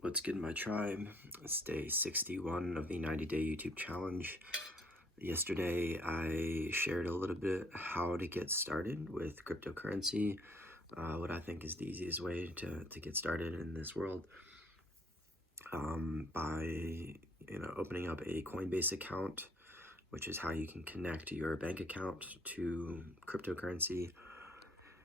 What's good, my tribe? It's day 61 of the 90-day YouTube challenge. Yesterday, I shared a little bit how to get started with cryptocurrency, what I think is the easiest way to get started in this world, by opening up a Coinbase account, which is how you can connect your bank account to cryptocurrency.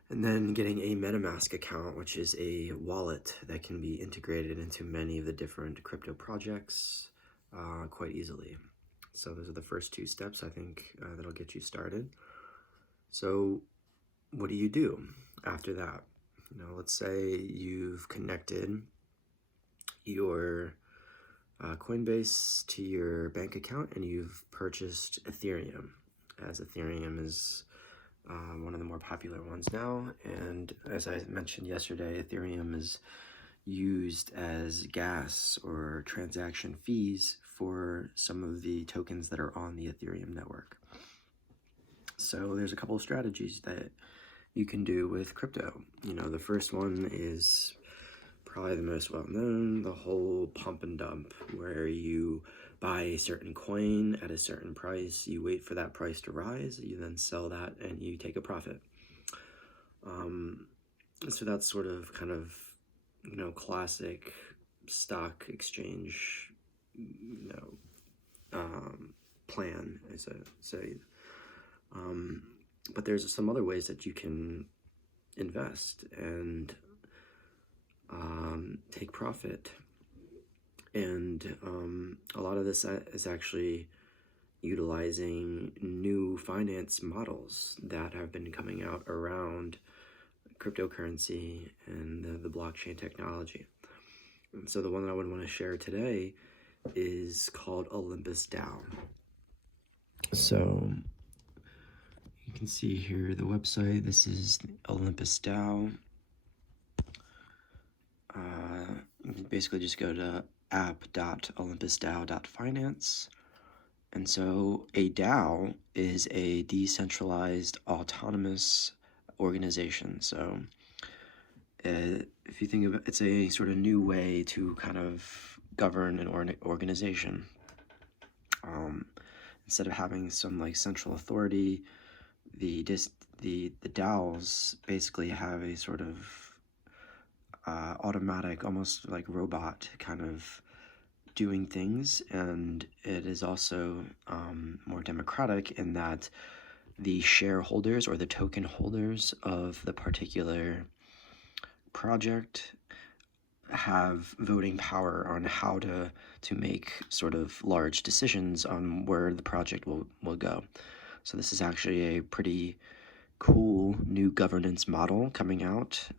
And then getting a MetaMask account, which is a wallet that can be integrated into many of the different crypto projects quite easily. So those are the first two steps, I think, that'll get you started. So what do you do after that? Let's say you've connected your Coinbase to your bank account and you've purchased Ethereum, as Ethereum is one of the more popular ones now. And as I mentioned yesterday, Ethereum is used as gas or transaction fees for some of the tokens that are on the Ethereum network. So there's a couple of strategies that you can do with crypto. The first one is probably the most well-known, the whole pump and dump, where you buy a certain coin at a certain price, you wait for that price to rise, you then sell that, and you take a profit. So that's sort of kind of, classic stock exchange, plan, as I say. But there's some other ways that you can invest and take profit. And a lot of this is actually utilizing new finance models that have been coming out around cryptocurrency and the blockchain technology. And so the one that I would want to share today is called OlympusDAO. So you can see here the website. This is OlympusDAO. You can basically just go to app.olympusdao.finance. And so a DAO is a decentralized autonomous organization. So if you think of it, it's a sort of new way to kind of govern an organization. Instead of having some like central authority, the DAOs basically have a sort of automatic, almost like robot kind of doing things, and it is also more democratic in that the shareholders or the token holders of the particular project have voting power on how to make sort of large decisions on where the project will go. So this is actually a pretty cool new governance model coming out.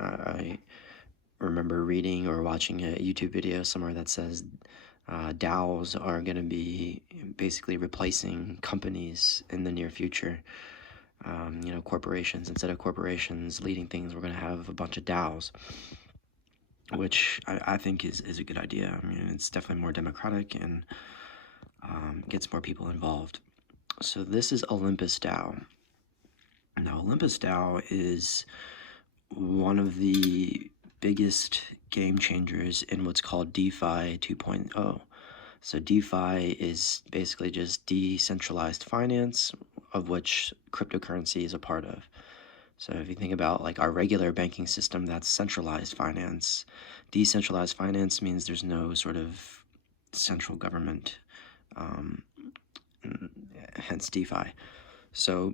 I remember reading or watching a YouTube video somewhere that says DAOs are going to be basically replacing companies in the near future. Corporations, instead of corporations leading things, we're going to have a bunch of DAOs, which I think is a good idea. I mean, it's definitely more democratic and gets more people involved. So this is OlympusDAO. Now, OlympusDAO is one of the biggest game changers in what's called DeFi 2.0. So DeFi is basically just decentralized finance, of which cryptocurrency is a part of. So if you think about like our regular banking system, that's centralized finance. Decentralized finance means there's no sort of central government, hence DeFi. So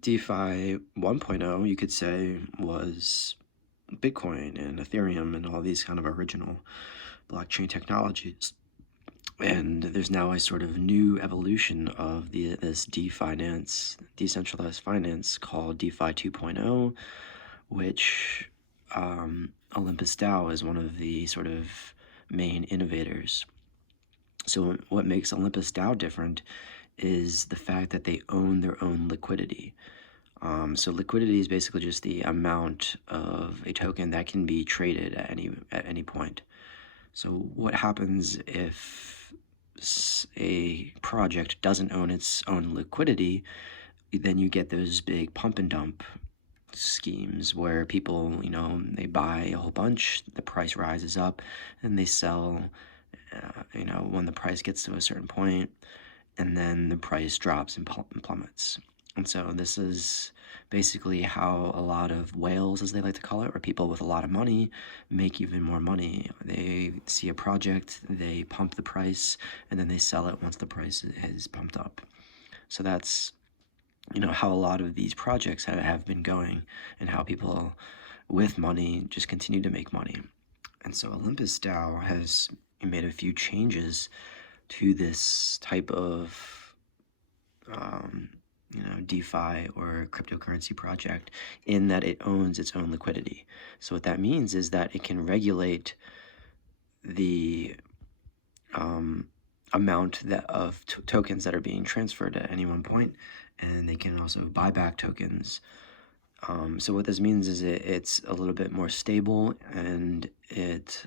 DeFi 1.0, you could say, was Bitcoin and Ethereum and all these kind of original blockchain technologies. And there's now a sort of new evolution of this decentralized finance called DeFi 2.0, which OlympusDAO is one of the sort of main innovators. So what makes OlympusDAO different is the fact that they own their own liquidity. So liquidity is basically just the amount of a token that can be traded at any point. So what happens if a project doesn't own its own liquidity? Then you get those big pump and dump schemes where people, they buy a whole bunch, the price rises up, and they sell, when the price gets to a certain point, and then the price drops and plummets. And so this is basically how a lot of whales, as they like to call it, or people with a lot of money, make even more money. They see a project, they pump the price, and then they sell it once the price is pumped up. So that's, how a lot of these projects have been going, and how people with money just continue to make money. And so OlympusDAO has made a few changes to this type of DeFi or cryptocurrency project, in that it owns its own liquidity. So what that means is that it can regulate the amount of tokens that are being transferred at any one point, and they can also buy back tokens. So what this means is it's a little bit more stable, and it's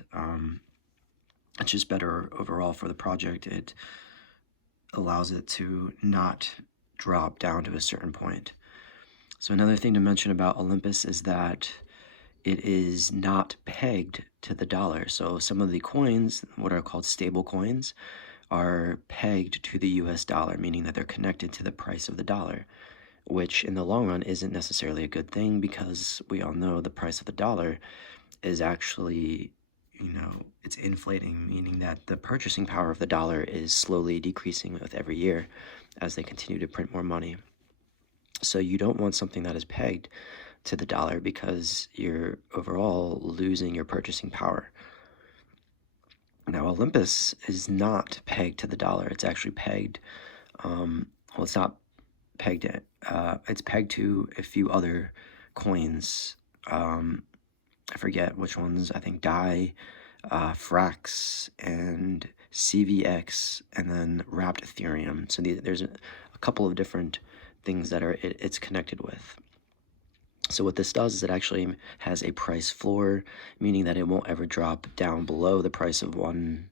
just better overall for the project. It allows it to not drop down to a certain point. So another thing to mention about Olympus is that it is not pegged to the dollar. So some of the coins, what are called stable coins, are pegged to the US dollar, meaning that they're connected to the price of the dollar, which in the long run isn't necessarily a good thing, because we all know the price of the dollar is actually, it's inflating, meaning that the purchasing power of the dollar is slowly decreasing with every year as they continue to print more money. So you don't want something that is pegged to the dollar, because you're overall losing your purchasing power. Now, Olympus is not pegged to the dollar. It's actually pegged, it's not pegged, it's pegged to a few other coins. I forget which ones. I think DAI, Frax, and CVX, and then wrapped Ethereum. So there's a couple of different things that it's connected with. So what this does is it actually has a price floor, meaning that it won't ever drop down below the price of one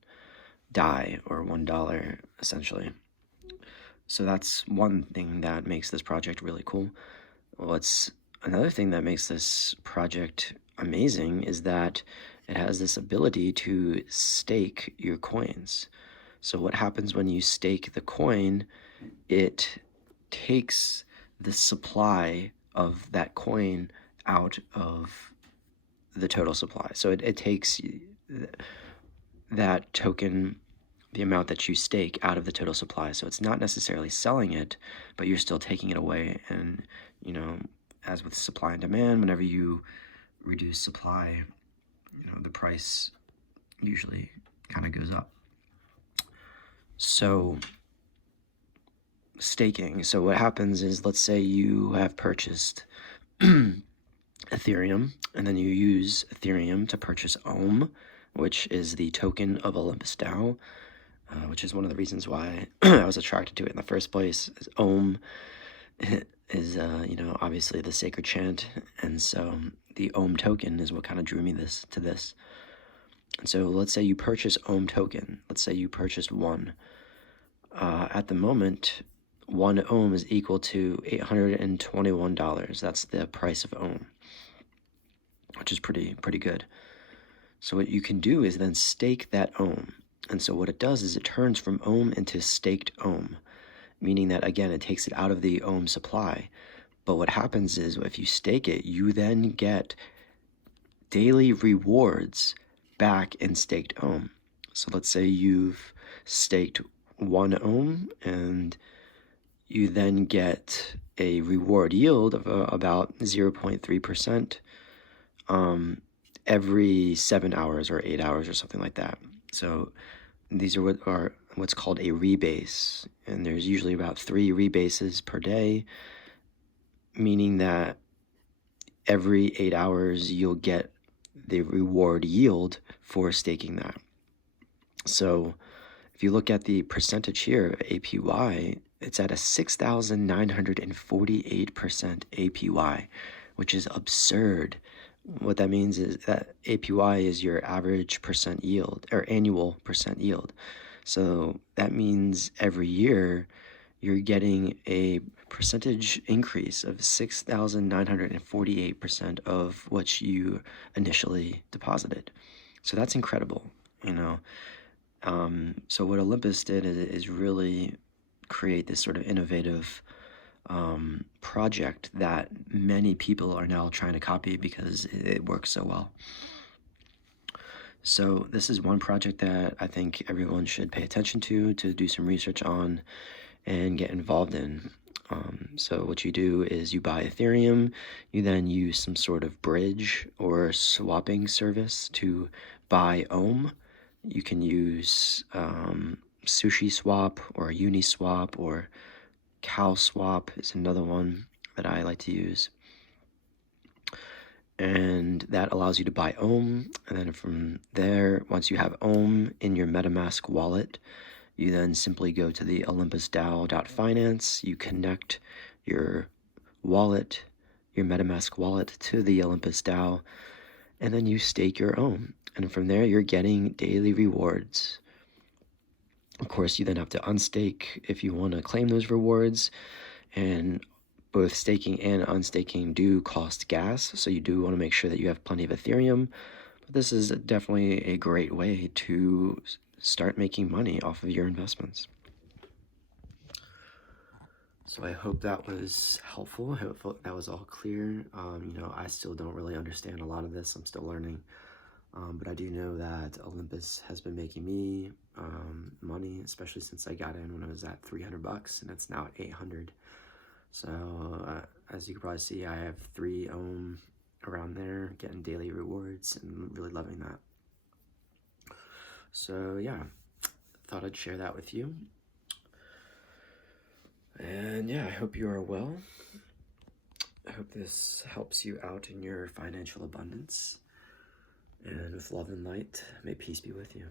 DAI, or $1, essentially. So that's one thing that makes this project really cool. Another thing that makes this project amazing is that it has this ability to stake your coins. So what happens when you stake the coin, it takes the supply of that coin out of the total supply. So it takes that token, the amount that you stake, out of the total supply. So it's not necessarily selling it, but you're still taking it away. And, as with supply and demand, whenever you reduce supply, the price usually kind of goes up. So staking. So what happens is, let's say you have purchased Ethereum, and then you use Ethereum to purchase Ohm, which is the token of OlympusDAO, which is one of the reasons why I was attracted to it in the first place. Ohm is, obviously the sacred chant, and so the Ohm token is what kind of drew me to this. And so let's say you purchase Ohm token. Let's say you purchased one. At the moment, 1 Ohm is equal to $821. That's the price of Ohm, which is pretty good. So what you can do is then stake that Ohm. And so what it does is it turns from Ohm into staked Ohm, meaning that, again, it takes it out of the Ohm supply. But what happens is, if you stake it, you then get daily rewards back in staked Ohm. So let's say you've staked 1 Ohm, and you then get a reward yield of about 0.3% every 7 hours or 8 hours or something like that. So these are what's called a rebase, and there's usually about 3 rebases per day, meaning that every 8 hours you'll get the reward yield for staking that. So if you look at the percentage here, APY, it's at a 6,948% APY, which is absurd. What that means is that APY is your average percent yield, or annual percent yield. So that means every year you're getting a percentage increase of 6,948% of what you initially deposited. So that's incredible, you know. So what Olympus did is really create this sort of innovative project that many people are now trying to copy because it works so well. So this is one project that I think everyone should pay attention to do some research on and get involved in. So what you do is you buy Ethereum, you then use some sort of bridge or swapping service to buy Ohm. You can use Sushi Swap or Uniswap, or Cow Swap is another one that I like to use. And that allows you to buy Ohm, and then from there, once you have Ohm in your MetaMask wallet, you then simply go to the OlympusDAO.finance, you connect your wallet, your MetaMask wallet, to the OlympusDAO, and then you stake your Ohm. And from there, you're getting daily rewards. Of course, you then have to unstake if you want to claim those rewards, and both staking and unstaking do cost gas, so you do want to make sure that you have plenty of Ethereum. But this is definitely a great way to start making money off of your investments. So I hope that was helpful. I hope that was all clear. You know, I still don't really understand a lot of this. I'm still learning. But I do know that Olympus has been making me money, especially since I got in when it was at $300, and it's now at 800. So as you can probably see, I have 3 Ohm around there, getting daily rewards, and really loving that. So yeah, thought I'd share that with you. And yeah, I hope you are well. I hope this helps you out in your financial abundance. And with love and light, may peace be with you.